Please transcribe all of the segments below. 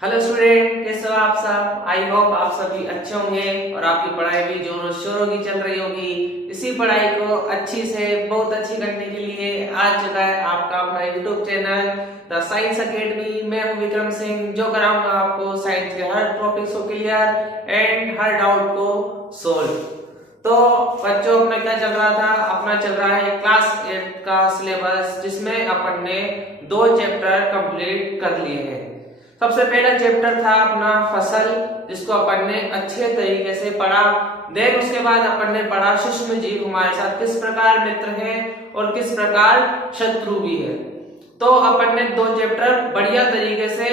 Hello student, कैसे हो आप सब। आई होप आप सभी अच्छे होंगे और आपकी पढ़ाई भी जोरों शोरों की चल रही होगी। इसी पढ़ाई को अच्छी से बहुत अच्छी करने के लिए आ चुका है आपका अपना YouTube channel the science academy. मैं हूं विक्रम सिंह, जो कराऊंगा आपको साइंस के हर टॉपिक्स को क्लियर एंड हर डाउट को सोल्व। तो बच्चों, अपना क्या चल रहा था? अपना चल रहा है क्लास 8 का सिलेबस, जिसमें अपन ने 2 चैप्टर कंप्लीट कर लिए हैं। सबसे पहला चैप्टर था अपना फसल, जिसको अपन ने अच्छे तरीके से पढ़ा। देन उसके बाद अपन ने पढ़ा सूक्ष्म जीव हमारे साथ किस प्रकार मित्र हैं और किस प्रकार शत्रु भी है। तो अपन ने 2 चैप्टर बढ़िया तरीके से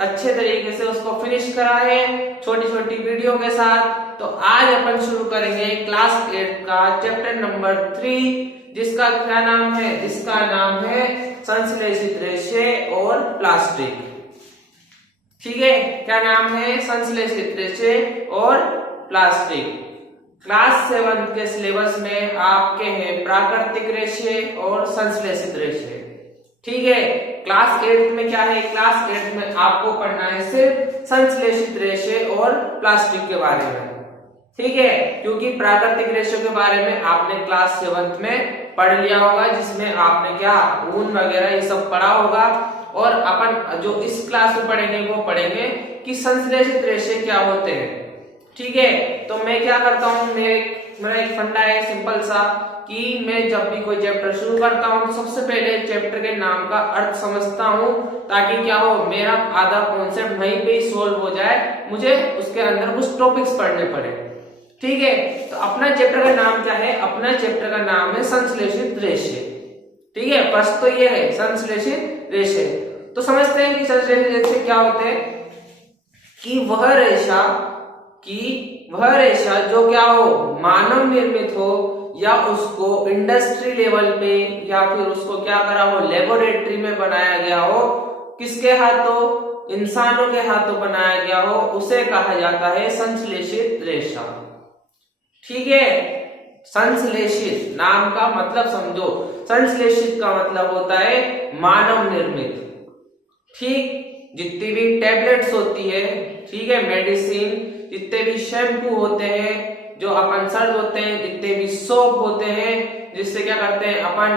अच्छे तरीके से उसको फिनिश करा है, छोटी छोटी वीडियो के साथ। तो आज अपन शुरू करेंगे क्लास 8 का चैप्टर नंबर 3, जिसका क्या नाम है? जिसका नाम है संश्लेषित रेशे और प्लास्टिक। ठीक है, क्या नाम है? संश्लेषित रेशे और प्लास्टिक। क्लास 7 के सिलेबस में आपके हैं प्राकृतिक रेशे और संश्लेषित रेशे। ठीक है, क्लास 8 में क्या है? क्लास 8 में आपको पढ़ना है सिर्फ संश्लेषित रेशे और प्लास्टिक के बारे में। ठीक है, क्योंकि प्राकृतिक रेशे के बारे में आपने क्लास 7 में पढ़ लिया होगा, जिसमें आपने क्या ऊन वगैरह ये सब पढ़ा होगा। और अपन जो इस क्लास में पढ़ेंगे वो पढ़ेंगे कि संश्लेषित रेशे क्या होते हैं। ठीक है, तो मैं क्या करता हूँ, मेरा एक फंडा है सिंपल सा, कि मैं जब भी कोई चैप्टर शुरू करता हूँ तो सबसे पहले चैप्टर के नाम का अर्थ समझता हूँ, ताकि क्या हो, मेरा आधा कॉन्सेप्ट वहीं पे ही सोल्व हो जाए, मुझे उसके अंदर कुछ टॉपिक्स पढ़ने पड़े। ठीक है, तो अपना चैप्टर का नाम क्या है? अपना चैप्टर का नाम है संश्लेषित रेशे। ठीक है, प्रश्न तो ये है संश्लेषित रेशे। तो समझते हैं कि संश्लेषित रेशे क्या होते हैं। कि वह रेशा जो क्या हो, मानव निर्मित हो, या उसको इंडस्ट्री लेवल पे, या फिर उसको क्या करा हो, लेबोरेटरी में बनाया गया हो, किसके हाथों? इंसानों के हाथों बनाया गया हो, उसे कहा जाता है संश्लेषित रेशा। ठीक है, संश्लेषित नाम का मतलब समझो। संश्लेषित का मतलब होता है मानव निर्मित। ठीक, जितनी भी टैबलेट्स होती है, ठीक है, मेडिसिन, जितने भी शैम्पू होते हैं जो अपन सर्द होते हैं, जितने भी सोप होते हैं जिससे क्या करते हैं अपन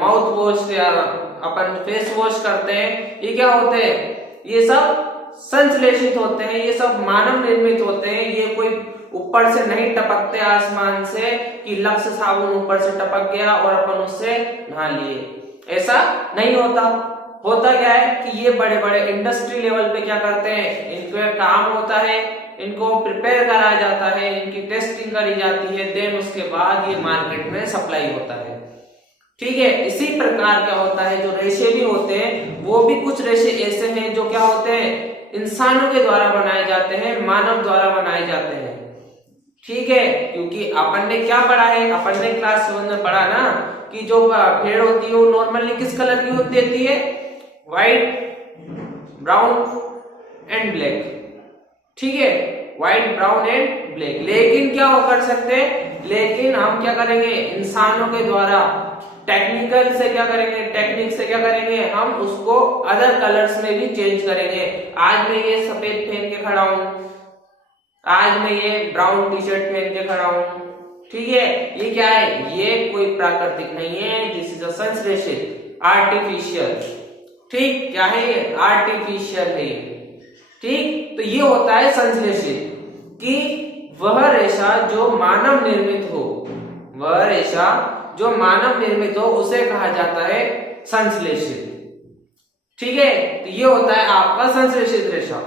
माउथ वॉश या अपन फेस वॉश करते हैं, ये क्या होते हैं? ये सब संश्लेषित होते हैं, ये सब मानव निर्मित होते हैं। ये कोई ऊपर से नहीं टपकते आसमान से कि लक्स साबुन ऊपर से टपक गया और अपन उससे नहा लिए, ऐसा नहीं होता। होता क्या है कि ये बड़े बड़े इंडस्ट्री लेवल पे क्या करते हैं, इनका काम होता है, इनको प्रिपेयर कराया जाता है, इनकी टेस्टिंग करी जाती है, देन उसके बाद ये मार्केट में सप्लाई होता है। ठीक है, इसी प्रकार क्या होता है, जो रेशे भी होते हैं वो भी कुछ रेशे ऐसे हैं जो क्या होते हैं, इंसानों के द्वारा बनाए जाते हैं, मानव द्वारा बनाए जाते हैं। ठीक है, क्योंकि अपन ने क्या पढ़ा है? अपन ने क्लास 7 में पढ़ा ना कि जो भेड़ होती है वो नॉर्मली किस कलर की होती है? White, brown and black. ठीक है, व्हाइट, ब्राउन एंड ब्लैक। लेकिन क्या हो कर सकते हैं? लेकिन हम क्या करेंगे, इंसानों के द्वारा टेक्निक से क्या करेंगे, हम उसको अदर कलर्स में भी चेंज करेंगे। आज मैं ये सफेद पहन के खड़ा हूं, आज मैं ये ब्राउन टी शर्ट पहन के खड़ा हूं। ठीक है, ये क्या है? ये कोई प्राकृतिक नहीं है, दिस इज अ संश्लेषित, आर्टिफिशियल। ठीक, क्या है ये? आर्टिफिशियल है। ठीक, तो ये होता है संश्लेषित, कि वह रेशा जो मानव निर्मित हो, वह रेशा जो मानव निर्मित हो उसे कहा जाता है संश्लेषित। ठीक है, तो ये होता है आपका संश्लेषित रेशा।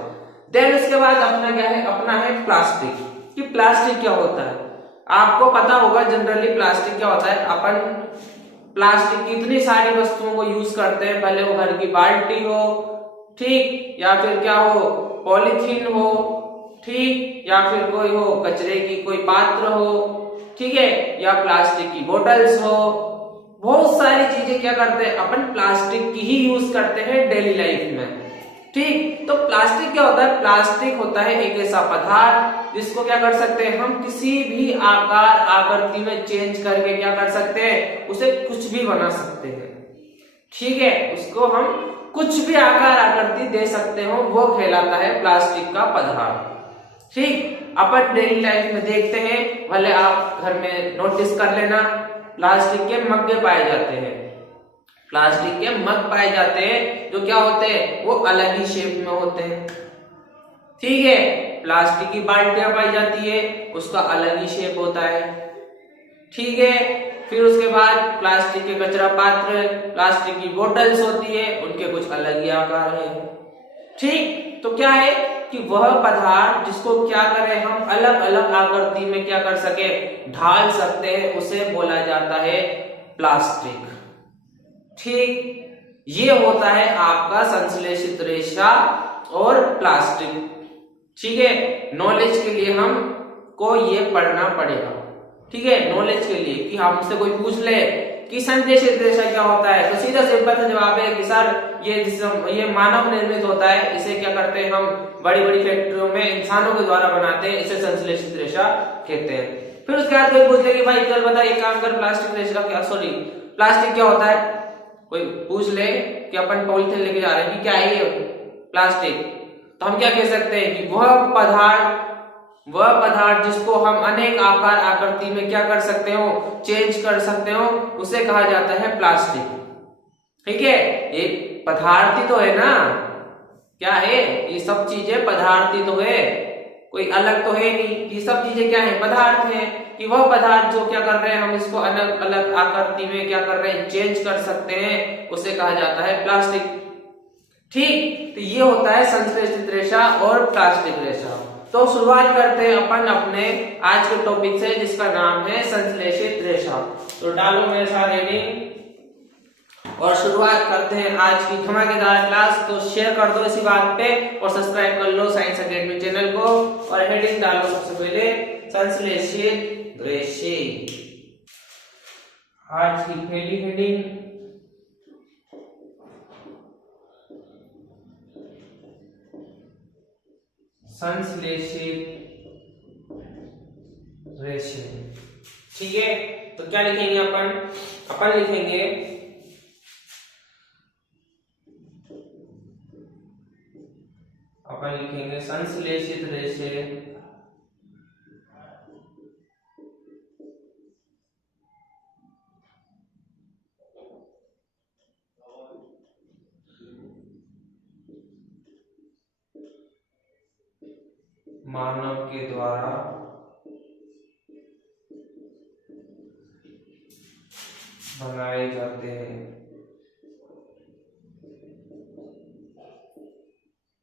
देन उसके बाद अपना क्या है? अपना है प्लास्टिक। कि प्लास्टिक क्या होता है? आपको पता होगा जनरली प्लास्टिक क्या होता है। अपन प्लास्टिक की इतनी सारी वस्तुओं को यूज करते हैं, भले वो घर की बाल्टी हो, ठीक, या फिर क्या हो, पॉलीथीन हो, ठीक, या फिर कोई हो कचरे की कोई पात्र हो, ठीक है, या प्लास्टिक की बोतल्स हो। बहुत सारी चीजें क्या करते हैं अपन, प्लास्टिक की ही यूज करते हैं डेली लाइफ में। ठीक, तो प्लास्टिक क्या होता है? प्लास्टिक होता है एक ऐसा पदार्थ जिसको क्या कर सकते हैं हम, किसी भी आकार आकृति में चेंज करके क्या कर सकते हैं, उसे कुछ भी बना सकते हैं। ठीक है, उसको हम कुछ भी आकार आकृति दे सकते हो वो कहलाता है प्लास्टिक का पदार्थ। ठीक, अपन डेली लाइफ में देखते हैं, भले आप घर में नोटिस कर लेना, प्लास्टिक के मग्गे पाए जाते हैं, प्लास्टिक के मग पाए जाते हैं जो क्या होते हैं, वो अलग ही शेप में होते हैं। ठीक है, प्लास्टिक की बाल्टियां पाई जाती है, उसका अलग ही शेप होता है। ठीक है, फिर उसके बाद प्लास्टिक के कचरा पात्र, प्लास्टिक की बोतल्स होती है, उनके कुछ अलग ही आकार है। ठीक, तो क्या है कि वह पदार्थ जिसको क्या करें हम अलग अलग आकृति में क्या कर सके, ढाल सकते हैं, उसे बोला जाता है प्लास्टिक। ठीक, ये होता है आपका संश्लेषित रेशा और प्लास्टिक। ठीक है, नॉलेज के लिए हम को ये पढ़ना पड़ेगा। ठीक है, नॉलेज के लिए कि हमसे कोई पूछ ले कि संश्लेषित रेशा क्या होता है, तो सीधा सिंपल सा जवाब है कि सर ये मानव निर्मित होता है, इसे क्या करते हैं हम बड़ी बड़ी फैक्ट्रियों में इंसानों के द्वारा बनाते हैं, इसे संश्लेषित रेशा कहते हैं। फिर उसके बाद कोई पूछ ले कि भाई चल बता एक काम कर, प्लास्टिक रेशा क्या, सॉरी प्लास्टिक क्या होता है, कोई पूछ ले कि अपन पॉलिथीन लेके जा रहे हैं कि क्या है ये प्लास्टिक, तो हम क्या कह सकते हैं कि वह पदार्थ जिसको हम अनेक आकार आकृति में क्या कर सकते हो, चेंज कर सकते हो, उसे कहा जाता है प्लास्टिक। ठीक है, ये पदार्थ ही तो है ना, क्या है, ये सब चीजें पदार्थ ही तो है, कोई अलग तो है नहीं, ये सब चीजें क्या है, पदार्थ है। कि वह पदार्थ जो क्या कर रहे हैं हम इसको अलग अलग आकृति में क्या कर रहे हैं, चेंज कर सकते हैं, उसे कहा जाता है प्लास्टिक। ठीक, तो ये होता है संश्लेषित रेशा और प्लास्टिक रेशा। तो शुरुआत करते हैं अपन अपने आज के टॉपिक से, जिसका नाम है संश्लेषित रेशा। तो डालो मेरे साथ हेडिंग और शुरुआत करते हैं आज की धमाकेदार क्लास। तो शेयर कर दो इसी बात पे और सब्सक्राइब कर लो साइंस एकेडमी चैनल को, और हेडिंग डालो सबसे पहले संश्लेषित रेशे। आज की पहली हेडिंग संश्लेषित रेशे। ठीक है, तो क्या लिखेंगे अपन लिखेंगे संश्लेषित रेशे मानव के द्वारा बनाए जाते हैं।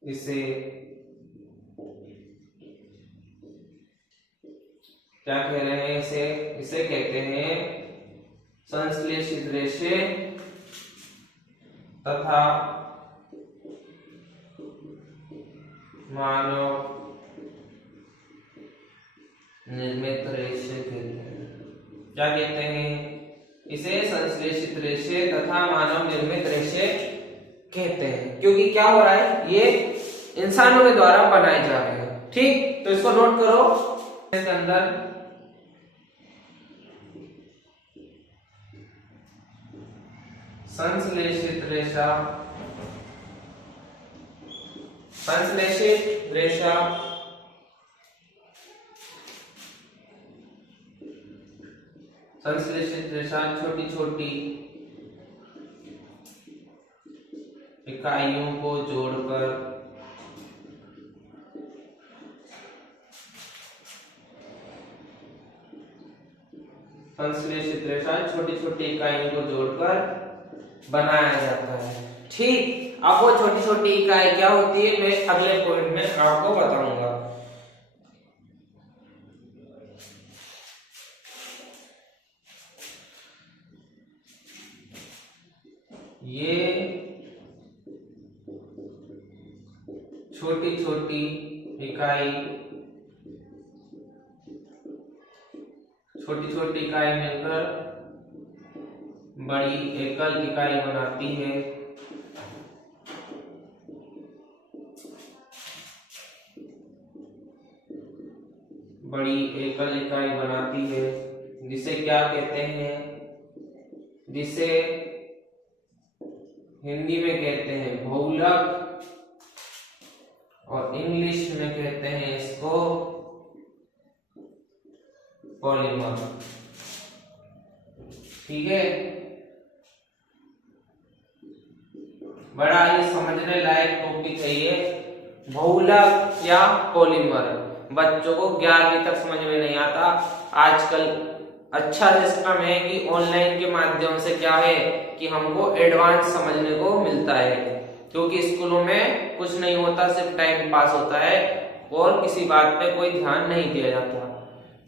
इसे क्या कह रहे हैं, इसे कहते हैं संश्लेषित रेशे तथा मानव निर्मित रेशे कहते हैं। क्या कहते हैं, इसे संश्लेषित रेशे तथा मानव निर्मित रेशे कहते हैं, क्योंकि क्या हो रहा है, ये इंसानों के द्वारा बनाए जा रहे हैं। ठीक, तो इसको नोट करो, इसके अंदर संश्लेषित रेशा छोटी छोटी इकाइयों को जोड़कर संश्लेषित रेशा छोटी छोटी इकाइयों को जोड़कर बनाया जाता है। ठीक, अब वो छोटी छोटी इकाई क्या होती है मैं अगले पॉइंट में आपको बताऊंगा। ये छोटी छोटी इकाई मिलकर बड़ी एकल इकाई बनाती है। जिसे क्या कहते हैं, जिसे हिंदी में कहते हैं बहुलक और इंग्लिश में कहते हैं इसको पॉलीमर। ठीक है, बड़ा ये समझने लायक टॉपिक है ये, बहुलक या पॉलीमर। बच्चों को 11वीं तक समझ में नहीं आता। आजकल अच्छा सिस्टम है कि ऑनलाइन के माध्यम से क्या है कि हमको एडवांस समझने को मिलता है, क्योंकि स्कूलों में कुछ नहीं होता, सिर्फ टाइम पास होता है और किसी बात पे कोई ध्यान नहीं दिया जाता।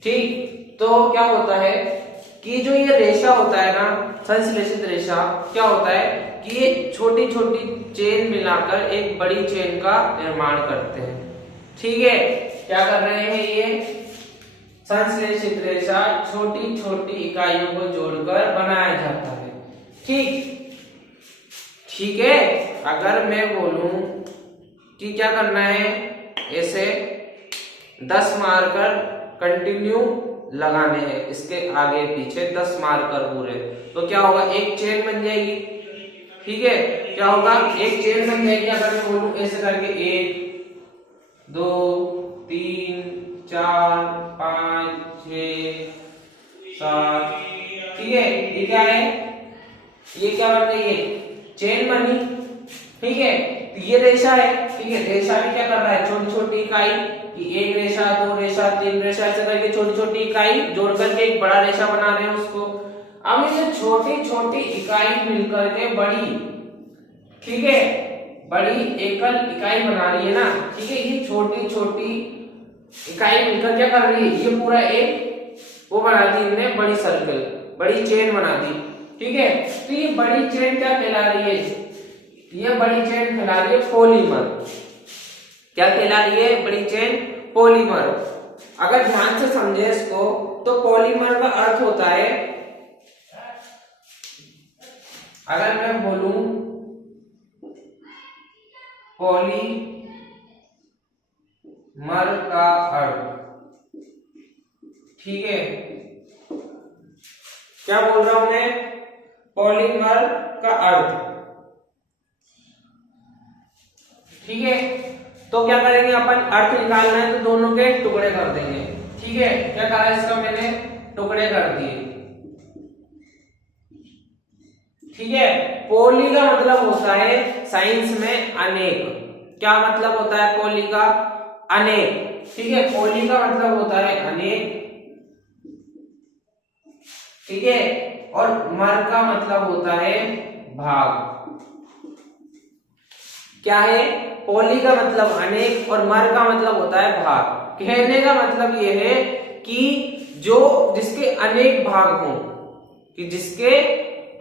ठीक, तो क्या होता है कि जो ये रेशा होता है ना, संश्लेषित रेशा, क्या होता है कि ये छोटी छोटी चेन मिलाकर एक बड़ी चेन का निर्माण करते हैं। ठीक है, क्या कर रहे हैं ये संश्लेषित रेशा छोटी छोटी इकाइयों को जोड़कर बनाया जाता है। ठीक है, अगर मैं बोलूं कि क्या करना है, ऐसे 10 मार्कर कंटिन्यू लगाने हैं, इसके आगे पीछे 10 मार्कर पूरे, तो क्या होगा, एक चेन बन जाएगी। ठीक है, क्या होगा, एक चेन बन जाएगी। अगर मैं बोलूं ऐसे करके 1 2 3 4 5 6 7, ठीक है, ये क्या है, ये क्या बन गई, ये चेन बनी। ठीक है, तो ये रेशा है। ठीक है, रेशा भी क्या कर रहा है, छोटी छोटी इकाई कि एक रेशा, 2 रेशा, 3 रेशा, ऐसे करके छोटी छोटी इकाई जोड़ करके एक बड़ा रेशा बना रहे हैं उसको। अब ये छोटी छोटी इकाई मिलकर के बड़ी, ठीक है, बड़ी एकल इकाई बना रही है ना। ठीक है, ये छोटी छोटी इकाई मिलकर क्या कर रही है, ये पूरा एक वो बना दी इन्होंने, बड़ी सर्कल, बड़ी चेन बना दी। ठीक है, तो ये बड़ी चेन क्या कहला रही है, ये बड़ी चेन कहला रही है पॉलीमर। क्या कहला रही है, बड़ी चेन पॉलीमर। अगर ध्यान से समझे इसको, तो पॉलीमर का अर्थ होता है, अगर मैं बोलूं पॉलीमर का अर्थ, ठीक है, क्या बोल रहा हूं मैं, पॉलीमर का अर्थ। ठीक है, तो क्या करेंगे अपन, अर्थ निकालना है तो दोनों के टुकड़े कर देंगे। ठीक है, क्या करा इसका मैंने, टुकड़े कर दिए। ठीक है, पॉली का मतलब होता है साइंस में अनेक। क्या मतलब होता है पॉली का, अनेक। ठीक है, पॉली का मतलब होता है अनेक। ठीक है, और मर का मतलब होता है भाग। क्या है, पॉली का मतलब अनेक और मर का मतलब होता है भाग। कहने का मतलब यह है कि जो जिसके अनेक भाग हो, कि जिसके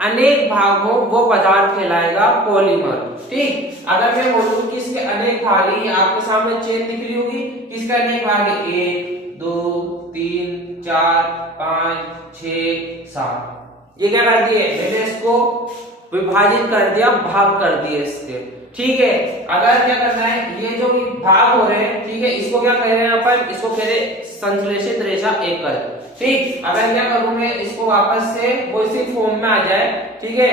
अनेक भाग हो वो पदार्थ कहलाएगा पॉलीमर। ठीक, अगर मैं बोलूं कि इसके अनेक भाग है, ये आपके सामने चेन दिख रही होगी, किसके अनेक भाग है, 1 2 3 4 5 6 7, ये क्या कर दिए, मैंने इसको विभाजित कर दिया, भाग कर दिए इसके। ठीक है, अगर क्या करना है, ये जो भाग हो रहे हैं, ठीक है, इसको क्या कह रहे हैं अपन, इसको कह रहे संश्लेषित रेशा एकल। ठीक, अगर क्या करूं मैं, इसको वापस से वो इसी फॉर्म में आ जाए। ठीक है,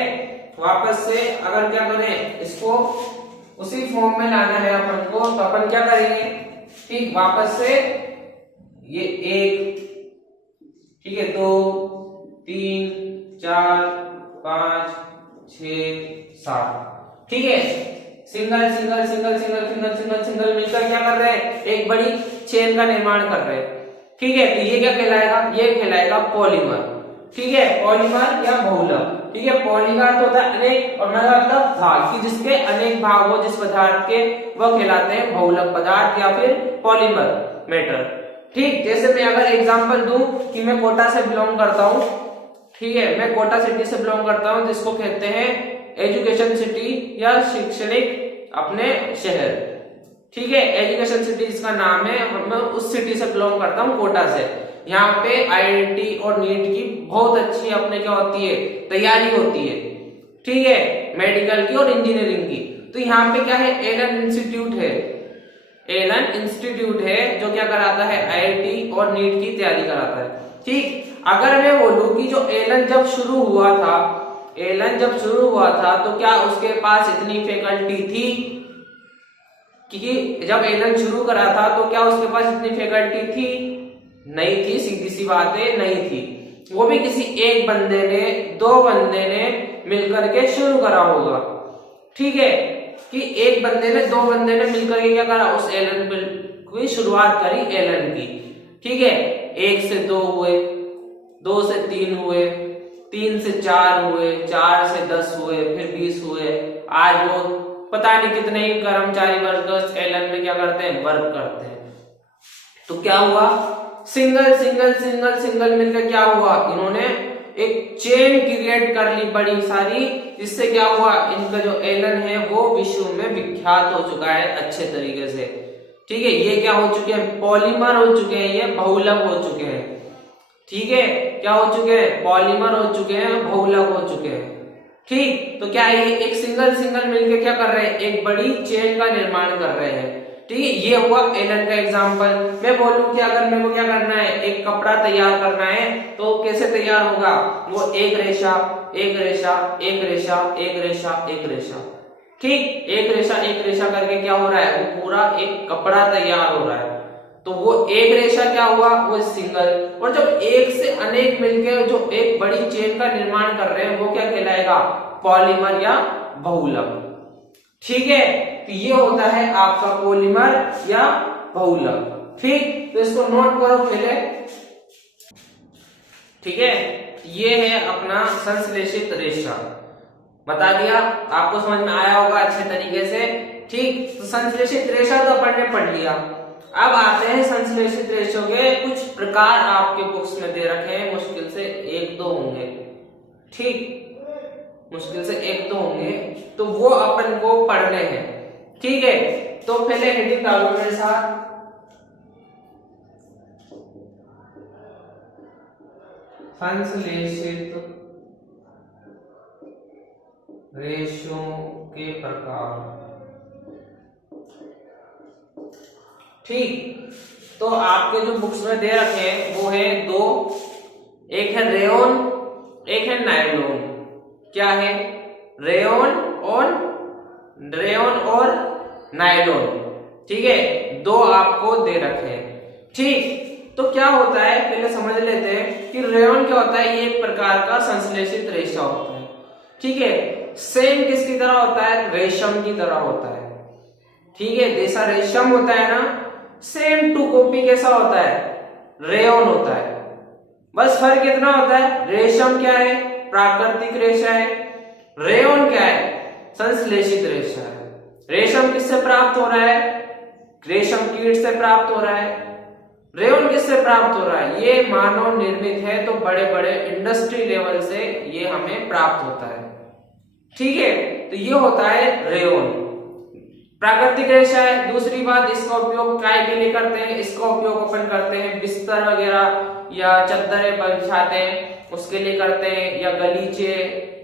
वापस से अगर क्या करें, इसको उसी फॉर्म में लाना है अपन को, तो अपन क्या करेंगे, ठीक, वापस से ये 1, ठीक है, 2 3 4 5 6 7, ठीक है, single single single single single single single मिलकर क्या कर रहे हैं, एक बड़ी चेन का निर्माण कर रहे हैं। ठीक है, तो ये क्या कहलाएगा, ये कहलाएगा पॉलीमर। ठीक है, पॉलीमर या बहुलक। ठीक है, पॉली का अर्थ होता है अनेक और मर का मतलब भाग, कि जिसके अनेक भाग हो जिस पदार्थ के, वह कहलाते हैं बहुलक पदार्थ या फिर पॉलीमर मैटर। ठीक, जैसे मैं अगर एग्जांपल दूं कि मैं कोटा से बिलोंग करता हूं। ठीक है, मैं कोटा सिटी से बिलोंग करता हूं, जिसको कहते हैं एजुकेशन सिटी या शैक्षणिक अपने शहर। ठीक है, एजुकेशन सिटी इसका नाम है, मैं उस सिटी से बिलोंग करता हूँ, कोटा से। यहाँ पे आईआईटी और नीट की बहुत अच्छी अपने क्या होती है, तैयारी होती है। ठीक है, मेडिकल की और इंजीनियरिंग की। तो यहाँ पे क्या है, एलन इंस्टीट्यूट है, एलन इंस्टीट्यूट है जो क्या कराता है, आईआईटी और नीट की तैयारी कराता है। ठीक, अगर मैं बोलूं कि जो एलन जब शुरू हुआ था, एलन जब शुरू हुआ था तो क्या उसके पास इतनी फैकल्टी थी? क्योंकि जब एलन शुरू करा था तो क्या उसके पास इतनी फैकल्टी थी? नहीं थी, सीधी सी बात है, नहीं थी। वो भी किसी एक बंदे ने, दो बंदे ने मिलकर के शुरू करा होगा, ठीक है, कि एक बंदे ने, दो बंदे ने मिलकर के क्या करा, उस एलन की शुरुआत करी, एलन की, ठीक है। 1 से 2 हुए, 2 से 3 हुए, 3 से 4 हुए, 4 से 10 हुए, फिर 20 हुए। आज वो पता नहीं कितने ही कर्मचारी वर्कर्स एलन में क्या करते हैं, वर्क करते हैं। तो क्या हुआ, सिंगल सिंगल सिंगल सिंगल मिलकर क्या हुआ, इन्होंने एक चेन क्रिएट कर ली बड़ी सारी, जिससे क्या हुआ, इनका जो एलन है वो विश्व में विख्यात हो चुका है अच्छे तरीके से, ठीक है। ये क्या हो चुके हैं, पॉलीमर हो चुके हैं, ये बहुलक हो चुके हैं, ठीक है। क्या हो चुके हैं, पॉलीमर हो चुके हैं, बहुलक हो चुके हैं, ठीक। तो क्या है, ये एक सिंगल सिंगल मिलके क्या कर रहे हैं, एक बड़ी चेन का निर्माण कर रहे हैं, ठीक है। ये हुआ एलन का एग्जांपल। मैं बोलूं कि अगर मेरे को क्या करना है, एक कपड़ा तैयार करना है, तो कैसे तैयार होगा, वो एक रेशा, एक रेशा, एक रेशा, एक रेशा, एक रेशा, ठीक, एक रेशा एक रेशा करके क्या हो रहा है, वो पूरा एक कपड़ा तैयार हो रहा है। तो वो एक रेशा क्या हुआ, वो सिंगल। और जब एक से अनेक मिलकर जो एक बड़ी चेन का निर्माण कर रहे हैं, वो क्या कहलाएगा, पॉलीमर या बहुलक, ठीक है। तो ये होता है आपका पॉलीमर या बहुलक, ठीक। तो इसको नोट करो पहले, ठीक है। ये है अपना संश्लेषित रेशा, बता दिया, आपको समझ में आया होगा अच्छे तरीके से, ठीक। तो संश्लेषित रेशा तो अपन ने पढ़ लिया। अब आते हैं संश्लेषित रेशों के कुछ प्रकार, आपके बुक्स में दे रखे हैं, मुश्किल से 1-2 होंगे, ठीक, मुश्किल से 1-2 होंगे, तो वो अपन को पढ़ने हैं, ठीक है। तो पहले हेडिंग डालो मेरे साथ, संश्लेषित रेशों के प्रकार, ठीक। तो आपके जो बुक्स में दे रखे हैं वो है 2, एक है रेयोन, एक है नायलॉन। क्या है, रेयोन और नायलॉन, ठीक है, 2 आपको दे रखे हैं, ठीक। तो क्या होता है, पहले समझ लेते हैं कि रेयोन क्या होता है, ये एक प्रकार का संश्लेषित रेशा होता है, ठीक है। सेम किसकी तरह होता है, रेशम की तरह होता है, ठीक है। जैसा रेशम होता है ना, सेम टू कॉपी कैसा होता है, रेयोन होता है। बस फर्क कितना होता है, रेशम क्या है, प्राकृतिक रेशा है, रेयोन क्या है, संश्लेषित रेशा है। रेशम किससे प्राप्त हो रहा है, रेशम कीट से प्राप्त हो रहा है। रेयोन किससे प्राप्त हो रहा है, ये मानव निर्मित है, तो बड़े बड़े इंडस्ट्री लेवल से ये हमें प्राप्त होता है, ठीक है। तो ये होता है रेयोन, प्राकृतिक रेशा है। दूसरी बात, इसका उपयोग काय के लिए करते हैं, इसका उपयोग अपन करते हैं बिस्तर वगैरह या चद्दरें बिछाते हैं उसके लिए करते हैं, या गलीचे,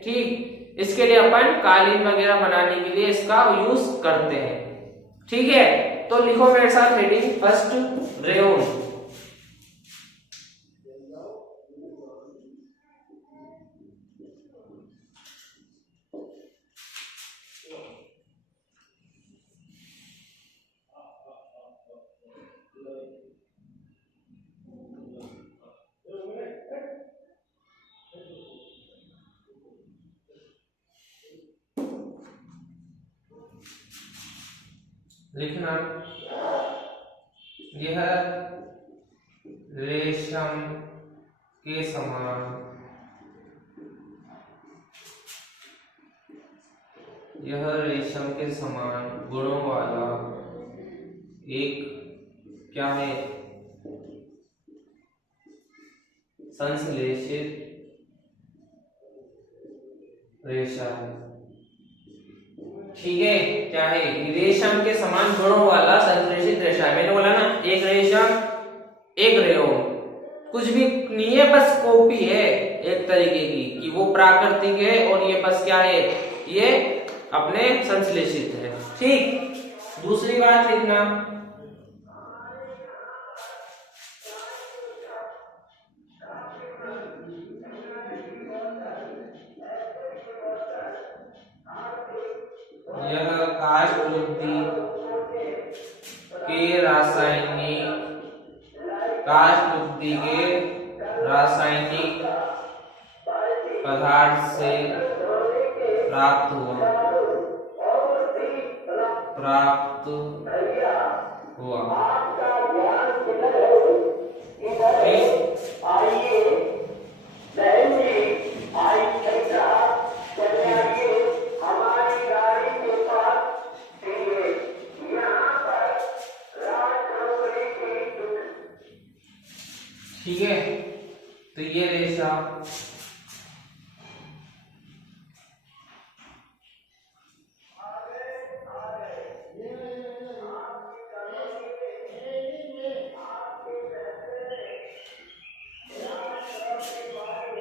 ठीक, इसके लिए अपन कालीन वगैरह बनाने के लिए इसका यूज करते हैं, ठीक है। तो लिखो मेरे साथ हेडिंग फर्स्ट, रेयोन, लिखना, यह रेशम के समान, यह रेशम के समान गुणों वाला एक क्या है, संश्लेषित रेशा है, ठीक है। क्या है, रेशम के समान गुणों वाला संश्लेषित रेशा है। मैंने बोला ना, एक रेशम एक रेयोन, कुछ भी नहीं है, बस कॉपी है एक तरीके की, कि वो प्राकृतिक है और ये बस क्या है, ये अपने संश्लेषित है, ठीक। दूसरी बात लिखना, काष्ठलुब्धि के रासायनिक पदार्थ से प्राप्त हुआ ठीक है। तो ये रेशा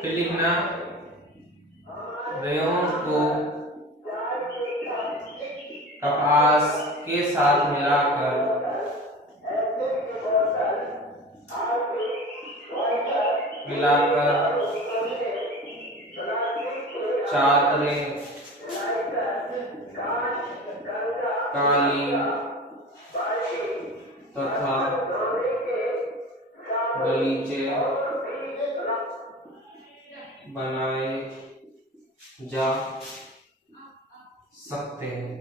फिर लिखना रेयन को कपास के साथ मिलाकर चादरें, कालीन तथा गलीचे बनाए जा सकते हैं।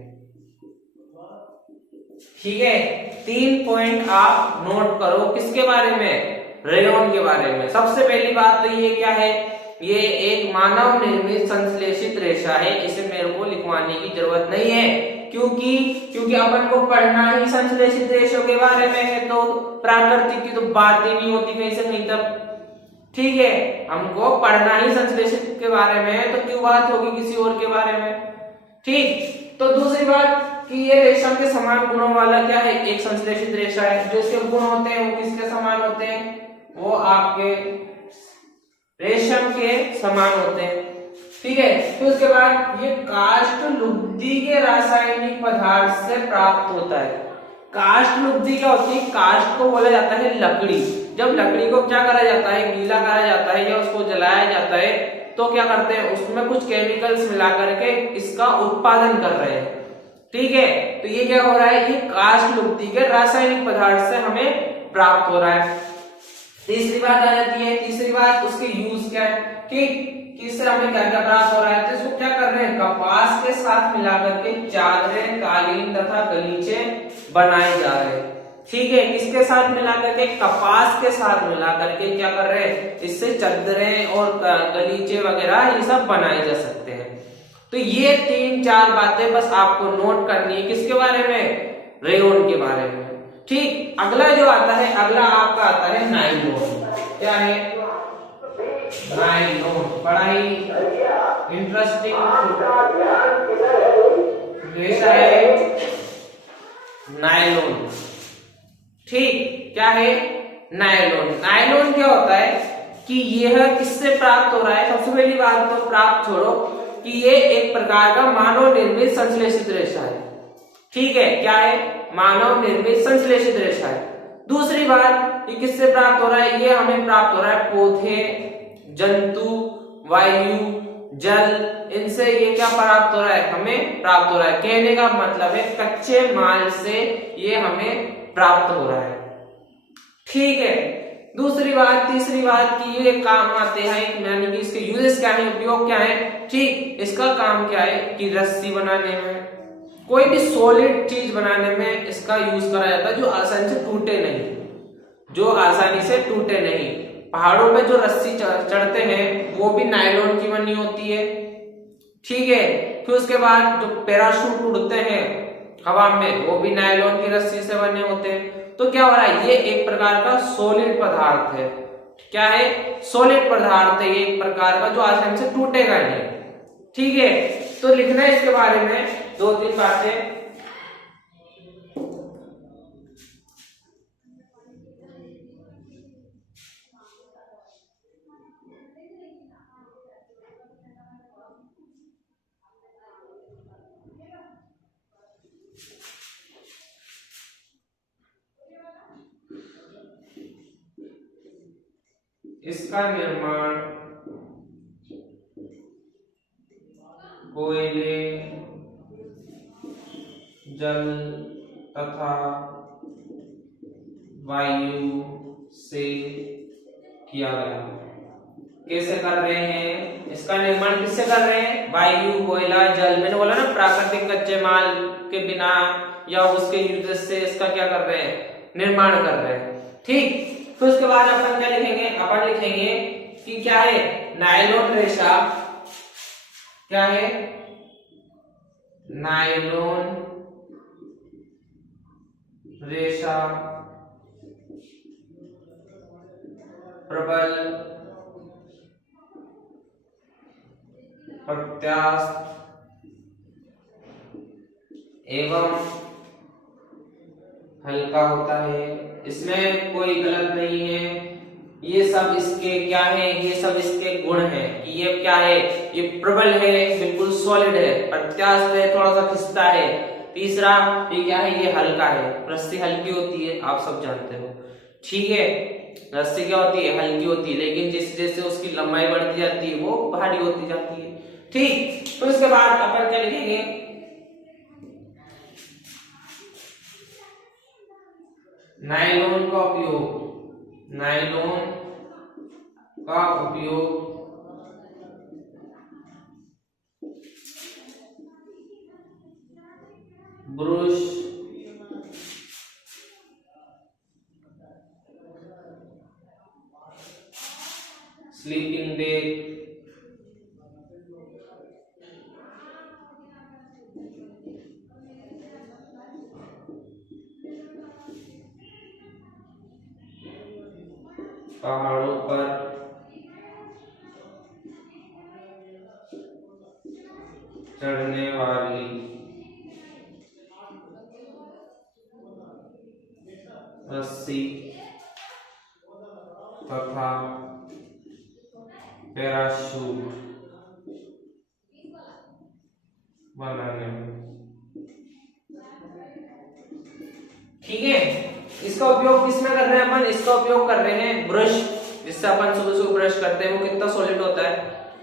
ठीक है, 3 पॉइंट आप नोट करो किसके बारे में, रेयन के बारे में। सबसे पहली बात तो ये क्या है, ये एक मानव निर्मित संश्लेषित रेशा है, इसे मेरे को लिखवाने की जरूरत नहीं है, क्योंकि अपन को पढ़ना ही संश्लेषित रेशों के बारे में है, तो प्राकृतिक की तो बात ही नहीं होती कहीं से कहीं तक। ठीक है, हमको पढ़ना ही संश्लेषित के बारे में है, तो क्यों बात होगी किसी और के बारे में। ठीक, तो दूसरी बात कि ये रेशम के समान गुणों वाला क्या है, एक संश्लेषित रेशा है। जो इसके गुण होते हैं वो किसके समान होते हैं, वो आपके रेशम के समान होते हैं। ठीक है, फिर उसके बाद ये काष्ठलुब्धि के रासायनिक पदार्थ से प्राप्त होता है। काष्ठलुब्धि क्या होती है, काष्ठ को बोला जाता है लकड़ी। जब लकड़ी को क्या करा जाता है, गीला करा जाता है या उसको जलाया जाता है, तो क्या करते हैं, उसमें कुछ केमिकल्स मिला करके इसका उत्पादन कर रहे हैं। ठीक है, तो ये क्या हो रहा है, ये काष्ठलुब्धि के रासायनिक पदार्थ से हमें प्राप्त हो रहा है। तीसरी बात आ जाती है, तीसरी बात उसके यूज क्या है कि इससे हमें क्या क्या प्राप्त हो रहा है, तो इसको क्या कर रहे हैं, कपास के साथ मिलाकर के चादरें, कालीन तथा गलीचे बनाए जा रहे हैं। ठीक है, किसके साथ मिलाकर के, कपास के साथ मिलाकर के क्या कर रहे हैं, इससे चादरें और गलीचे वगैरह ये सब बनाए जा सकते हैं। तो ये 3-4 बातें बस आपको नोट करनी है, किसके बारे में, रेयन के बारे में। ठीक, अगला जो आता है, अगला आपका आता है नायलॉन। क्या है, नायलॉन। बड़ा ही इंटरेस्टिंग रेशा है नायलॉन। ठीक, क्या है नायलॉन। नायलॉन क्या होता है कि यह किससे प्राप्त हो रहा है, सबसे पहली बात तो प्राप्त छोड़ो कि ये एक प्रकार का मानव निर्मित संश्लेषित रेशा है। ठीक है, क्या है, मानव निर्मित संश्लेषित रेशा है। दूसरी बात, ये किससे प्राप्त हो रहा है, ये हमें प्राप्त हो रहा है पौधे, जंतु, वायु, जल, इनसे ये क्या प्राप्त हो रहा है, हमें प्राप्त हो रहा है। कहने का मतलब है कच्चे माल से ये हमें प्राप्त हो रहा है। ठीक है, दूसरी बात, तीसरी बात कि ये काम आते हैं, यानी कि इसके यूजेस क्या है, उपयोग क्या है। ठीक, इसका काम क्या है कि रस्सी बनाने में, कोई भी सॉलिड चीज बनाने में इसका यूज करा जाता है, जो आसानी से टूटे नहीं, जो आसानी से टूटे नहीं। पहाड़ों पे जो रस्सी चढ़ते हैं वो भी नायलॉन की बनी होती है। ठीक है, फिर उसके बाद जो पैराशूट उड़ते हैं हवा में, वो भी नायलॉन की रस्सी से बने होते हैं। तो क्या हो रहा है, ये एक प्रकार का सॉलिड पदार्थ है। क्या है, सॉलिड पदार्थ है, ये एक प्रकार का जो आसानी से टूटेगा नहीं। ठीक है, तो लिखना है इसके बारे में 2-3 बातें। इसका निर्माण कोयले, जल तथा वायु से किया गया। कैसे कर रहे हैं इसका निर्माण? किससे कर रहे हैं? वायु, कोयला, जल। मैंने बोला ना प्राकृतिक कच्चे माल के बिना या उसके यूज से इसका क्या कर रहे हैं? निर्माण कर रहे हैं। ठीक, तो उसके बाद अपन क्या लिखेंगे? अपन लिखेंगे कि क्या है? नायलॉन रेशा। क्या है? नायलॉन रेशा प्रबल, प्रत्यास्थ एवं हल्का होता है। इसमें कोई गलत नहीं है। ये सब इसके क्या है? ये सब इसके गुण है कि ये क्या है? ये प्रबल है, बिल्कुल सॉलिड है। प्रत्यास्थ है, थोड़ा सा खिसता है। तीसरा ये क्या है? ये हल्का है। रस्सी हल्की होती है, आप सब जानते हो। ठीक है, रस्सी क्या होती है? हल्की होती है, लेकिन जैसे जैसे उसकी लंबाई बढ़ती जाती है वो भारी होती जाती है। ठीक, तो इसके बाद अपन क्या लिखेंगे? नायलॉन का उपयोग, नायलॉन का उपयोग ब्रश, स्लीपिंग बैग, पहाड़ों पर चढ़ने वाली रस्सी तथा पैराशूट बनाने में। ठीक है, इसका उपयोग किसमें कर रहे हैं अपन? इसका उपयोग कर रहे हैं ब्रश, जिससे अपन सुबह सुबह ब्रश करते हैं। वो कितना सॉलिड होता है,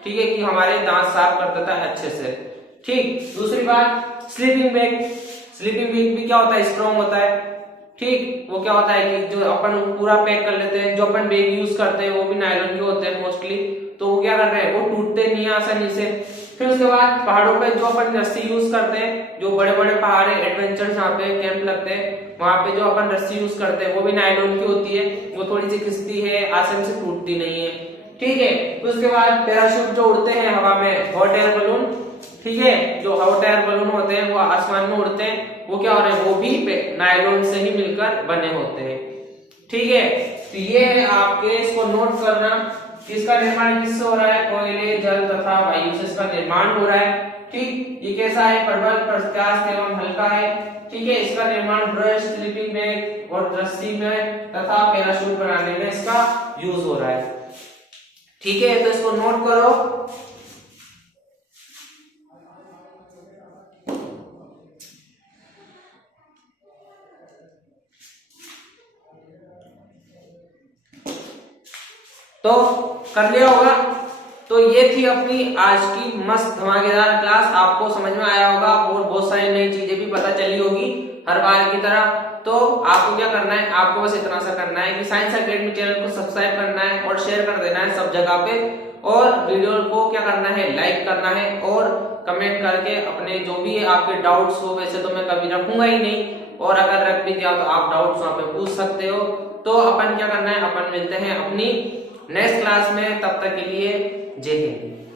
ठीक है, कि हमारे दांत साफ कर देता है अच्छे से। ठीक, दूसरी बात स्लीपिंग बैग। स्लीपिंग बैग भी क्या होता है? स्ट्रॉन्ग होता है। ठीक, वो क्या होता है कि जो अपन पूरा पैक कर लेते हैं, जो अपन बैग यूज करते हैं वो भी नायलॉन के होते हैं मोस्टली, तो वो क्या कर रहे हैं? वो टूटते नहीं आसानी से। फिर उसके बाद पहाड़ों पे जो अपन रस्सी यूज करते हैं, जो बड़े बड़े पहाड़ है, एडवेंचर जहाँ पे कैंप लगते हैं, वहां पे जो अपन रस्सी यूज करते हैं वो भी नायलॉन की होती है। वो थोड़ी सी खिसती है, आसानी से टूटती नहीं है। ठीक है, तो उसके बाद पैराशूट जो उड़ते हैं हवा में, हॉट एयर बलून। ठीक है, जो हॉट एयर बलून होते हैं वो आसमान में उड़ते हैं, वो क्या हो रहे हैं? वो भी नायलॉन से ही मिलकर बने होते हैं। ठीक है, तो ये है आपके, इसको नोट करना। इसका निर्माण किससे हो रहा है? कोयले, जल तथा वायु से इसका निर्माण हो रहा है। ठीक, ये कैसा है? प्रबल, प्रत्यास्थ एवं हल्का है। ठीक है, इसका निर्माण ब्रश, स्लीपिंग बैग और रस्सी में तथा पैराशूट बनाने में इसका यूज हो रहा है। ठीक है, तो इसको नोट करो। तो कर लिया होगा। तो ये थी अपनी आज की मस्त धमाकेदार क्लास। आपको समझ में आया होगा और बहुत सारी नई चीजें भी पता चली होगी हर बार की तरह। तो आपको क्या करना है? आपको बस इतना सा करना है कि साइंस एकेडमी चैनल को सब्सक्राइब करना है और शेयर कर देना है सब जगह पे, और वीडियो को क्या करना है? लाइक करना है और कमेंट करके अपने जो भी आपके डाउट्स हो, वैसे तो मैं कभी रखूंगा ही नहीं, और अगर रख भी दिया तो आप डाउट्स वहां पे पूछ सकते हो। तो अपन क्या करना है? अपन मिलते हैं अपनी नेक्स्ट क्लास में, तब तक के लिए जय हिंद।